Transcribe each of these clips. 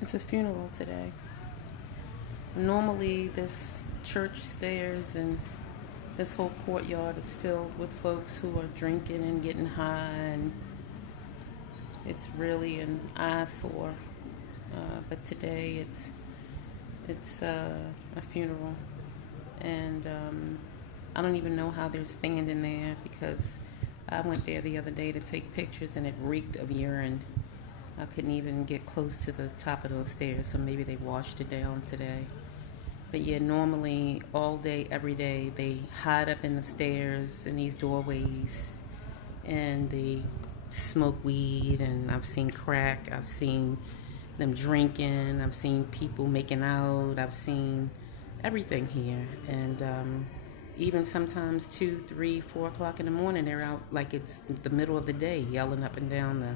It's a funeral today. Normally, this church stairs and this whole courtyard is filled with folks who are drinking and getting high, and it's really an eyesore. But today, it's a funeral, and I don't even know how they're standing there because I went there the other day to take pictures, and it reeked of urine. I couldn't even get close to the top of those stairs, so maybe they washed it down today. But yeah, normally all day, every day, they hide up in the stairs in these doorways and they smoke weed. And I've seen crack, I've seen them drinking, I've seen people making out, I've seen everything here. And even sometimes 2, 3, 4 o'clock in the morning, they're out like it's the middle of the day, yelling up and down the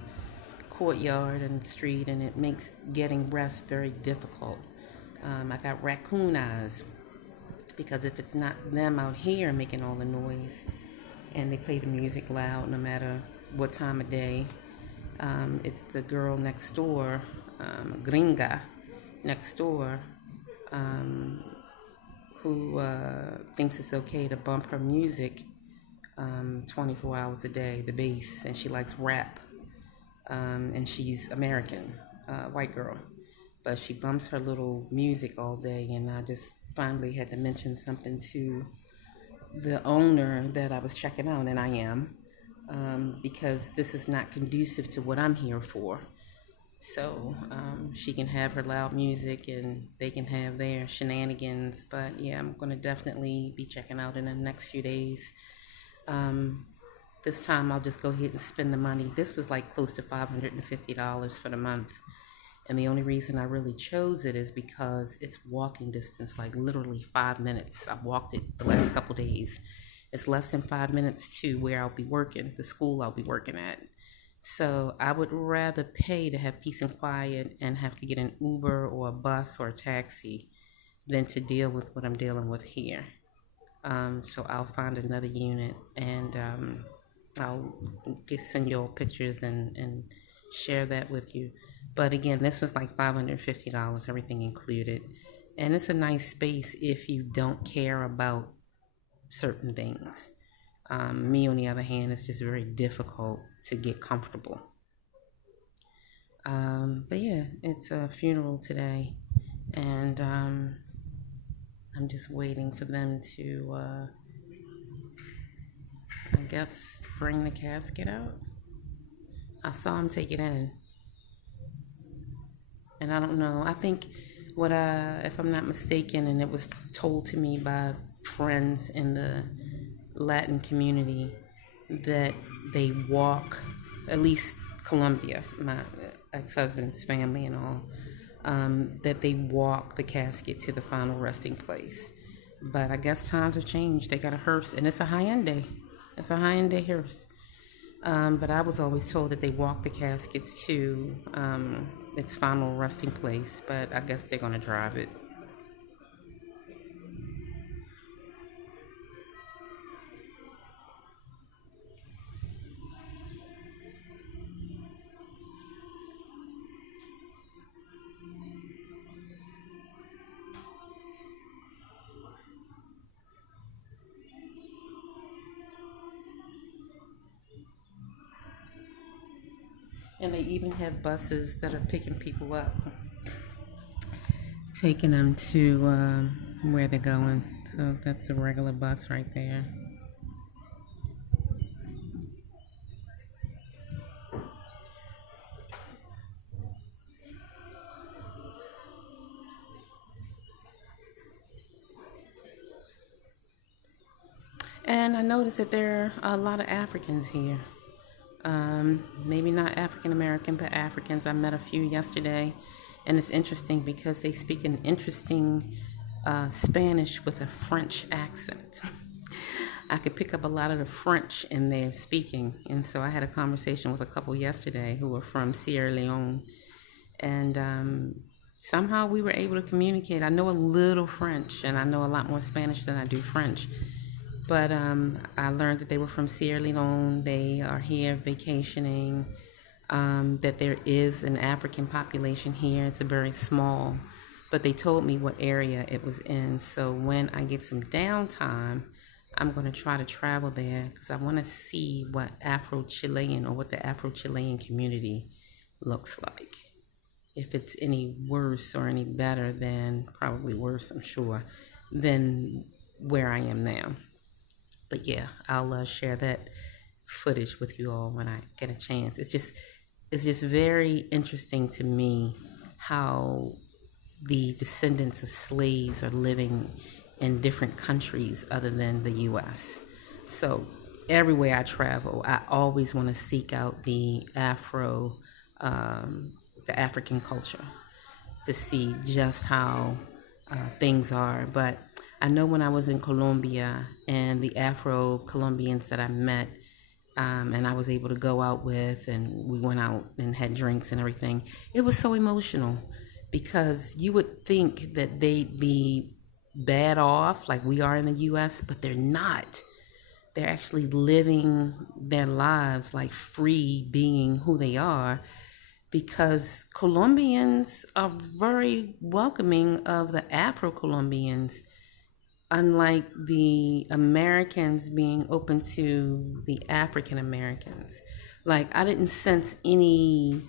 courtyard and street, and it makes getting rest very difficult. I got raccoon eyes because if it's not them out here making all the noise and they play the music loud no matter what time of day, it's the girl next door, gringa next door, who thinks it's okay to bump her music 24 hours a day, the bass, and she likes rap. And she's American, white girl, but she bumps her little music all day. And I just finally had to mention something to the owner that I was checking out, and I am, because this is not conducive to what I'm here for. So she can have her loud music and they can have their shenanigans. But yeah, I'm going to definitely be checking out in the next few days. This time I'll just go ahead and spend the money. This was like close to $550 for the month. And the only reason I really chose it is because it's walking distance, like literally 5 minutes. I've walked it the last couple days. It's less than 5 minutes to where I'll be working, the school I'll be working at. So I would rather pay to have peace and quiet and have to get an Uber or a bus or a taxi than to deal with what I'm dealing with here. So I'll find another unit, and I'll send you all pictures and share that with you. But again, this was like $550, everything included. And it's a nice space if you don't care about certain things. Me, on the other hand, it's just very difficult to get comfortable. But yeah, it's a funeral today. And I'm just waiting for them to, I guess, bring the casket out. I saw him take it in. And I don't know. I think if I'm not mistaken, and it was told to me by friends in the Latin community, that they walk, at least Colombia, my ex-husband's family and all, that they walk the casket to the final resting place. But I guess times have changed. They got a hearse, and it's a high-end day. It's a high-end day hearse. But I was always told that they walk the caskets to its final resting place, but I guess they're going to drive it. And they even have buses that are picking people up, taking them to where they're going. So that's a regular bus right there. And I noticed that there are a lot of Africans here. Maybe not African American, but Africans. I met a few yesterday, and it's interesting because they speak an interesting Spanish with a French accent. I could pick up a lot of the French in their speaking, and so I had a conversation with a couple yesterday who were from Sierra Leone, and somehow we were able to communicate. I know a little French, and I know a lot more Spanish than I do French. But I learned that they were from Sierra Leone. They are here vacationing. that there is an African population here. It's a very small, but they told me what area it was in. So when I get some downtime, I'm going to try to travel there because I want to see what Afro-Chilean or what the Afro-Chilean community looks like. If it's any worse or any better than, probably worse, I'm sure, than where I am now. But yeah, I'll share that footage with you all when I get a chance. It's just very interesting to me how the descendants of slaves are living in different countries other than the U.S. So everywhere I travel, I always want to seek out the African culture to see just how things are. But I know when I was in Colombia and the Afro Colombians that I met, and I was able to go out with, and we went out and had drinks and everything, it was so emotional because you would think that they'd be bad off like we are in the US, but they're not. They're actually living their lives like free being who they are because Colombians are very welcoming of the Afro Colombians, unlike the Americans being open to the African Americans. Like, I didn't sense any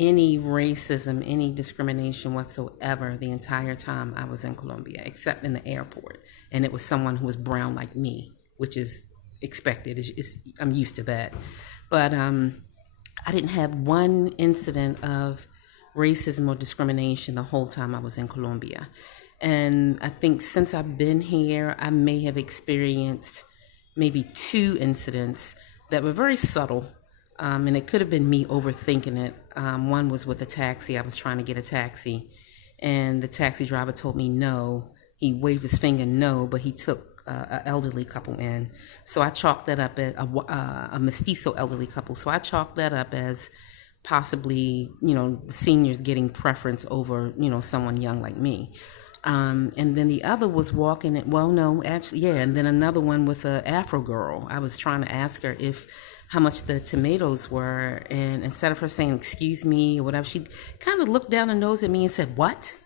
racism, any discrimination whatsoever the entire time I was in Colombia, except in the airport. And it was someone who was brown like me, which is expected. I'm used to that. But I didn't have one incident of racism or discrimination the whole time I was in Colombia. And I think since I've been here, I may have experienced maybe two incidents that were very subtle. And it could have been me overthinking it. One was with a taxi. I was trying to get a taxi, and the taxi driver told me no. He waved his finger no, but he took an elderly couple in. So I chalked that up as a mestizo elderly couple. So I chalked that up as possibly, seniors getting preference over, someone young like me. And then the other was walking it. Well, no, actually, yeah. And then another one with a Afro girl. I was trying to ask her how much the tomatoes were, and instead of her saying excuse me or whatever, she kind of looked down her nose at me and said, "What?"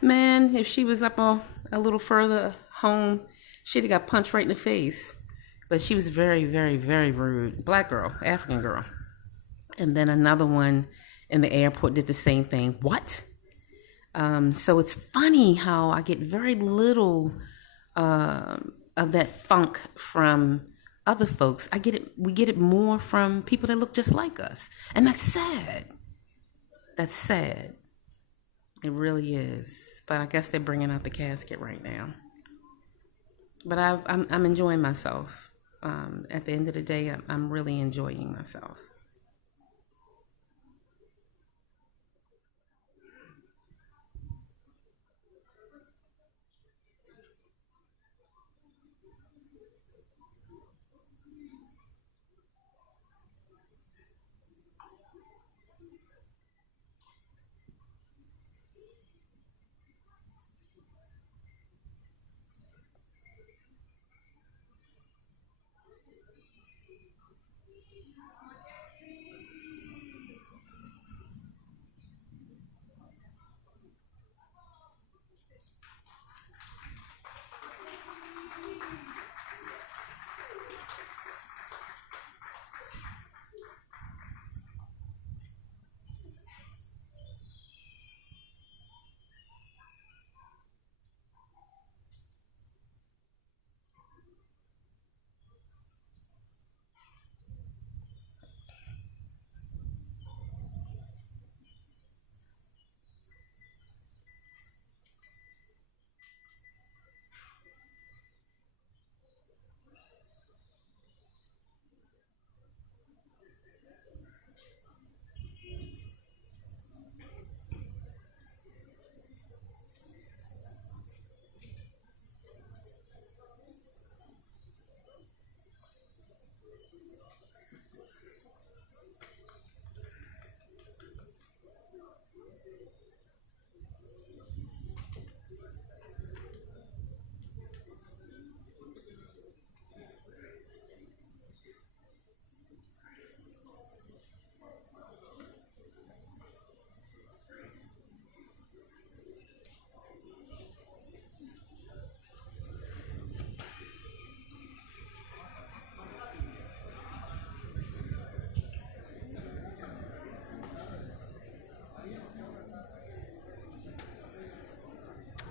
Man, if she was up a little further home, she'd have got punched right in the face. But she was very, very, very rude. Black girl, African girl. And then another one in the airport did the same thing. "What?" So it's funny how I get very little of that funk from other folks. We get it more from people that look just like us. And that's sad. That's sad. It really is. But I guess they're bringing out the casket right now. But I'm enjoying myself. At the end of the day, I'm really enjoying myself.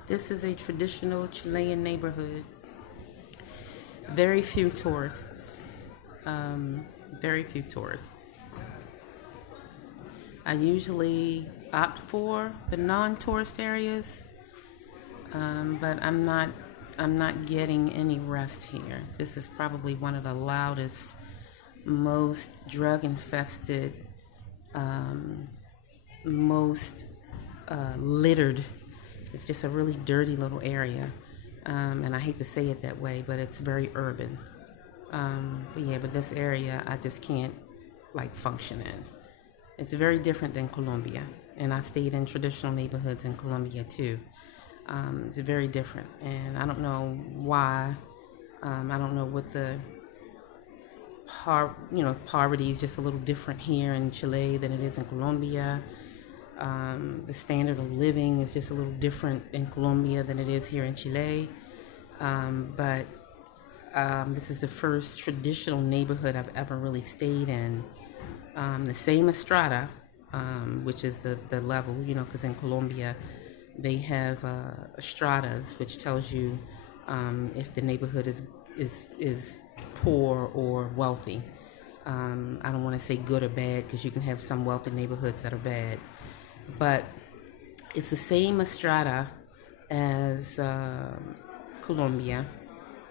This is a traditional Chilean neighborhood. Very few tourists. Very few tourists. I usually opt for the non-tourist areas, but I'm not getting any rest here. This is probably one of the loudest, most drug-infested, most littered. It's just a really dirty little area, and I hate to say it that way, but it's very urban. But this area I just can't function in. It's very different than Colombia, and I stayed in traditional neighborhoods in Colombia too. It's very different, and I don't know why. I don't know what the poverty is just a little different here in Chile than it is in Colombia. The standard of living is just a little different in Colombia than it is here in Chile. But this is the first traditional neighborhood I've ever really stayed in. The same estrada, which is the level, because in Colombia they have estradas, which tells you if the neighborhood is poor or wealthy. I don't want to say good or bad, because you can have some wealthy neighborhoods that are bad. But it's the same estrada as Colombia.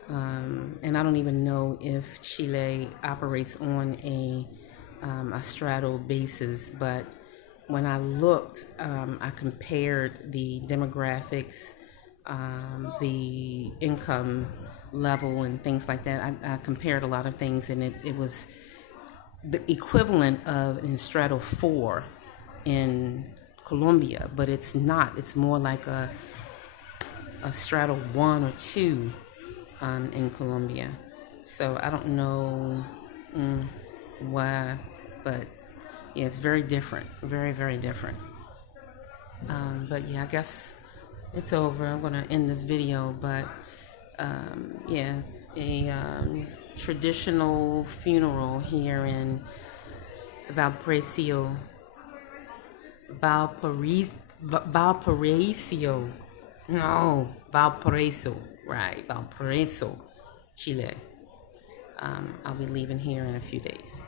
And I don't even know if Chile operates on a straddle basis, but when I looked, I compared the demographics, the income level and things like that. I compared a lot of things, and it was the equivalent of an straddle 4 in Colombia, but it's not. It's more like a straddle 1 or 2 in Colombia. So I don't know why, but yeah, it's very different, very, very different. But yeah, I guess it's over. I'm gonna end this video, but yeah, a traditional funeral here in Valparaiso, right, Valparaiso, Chile. I'll be leaving here in a few days.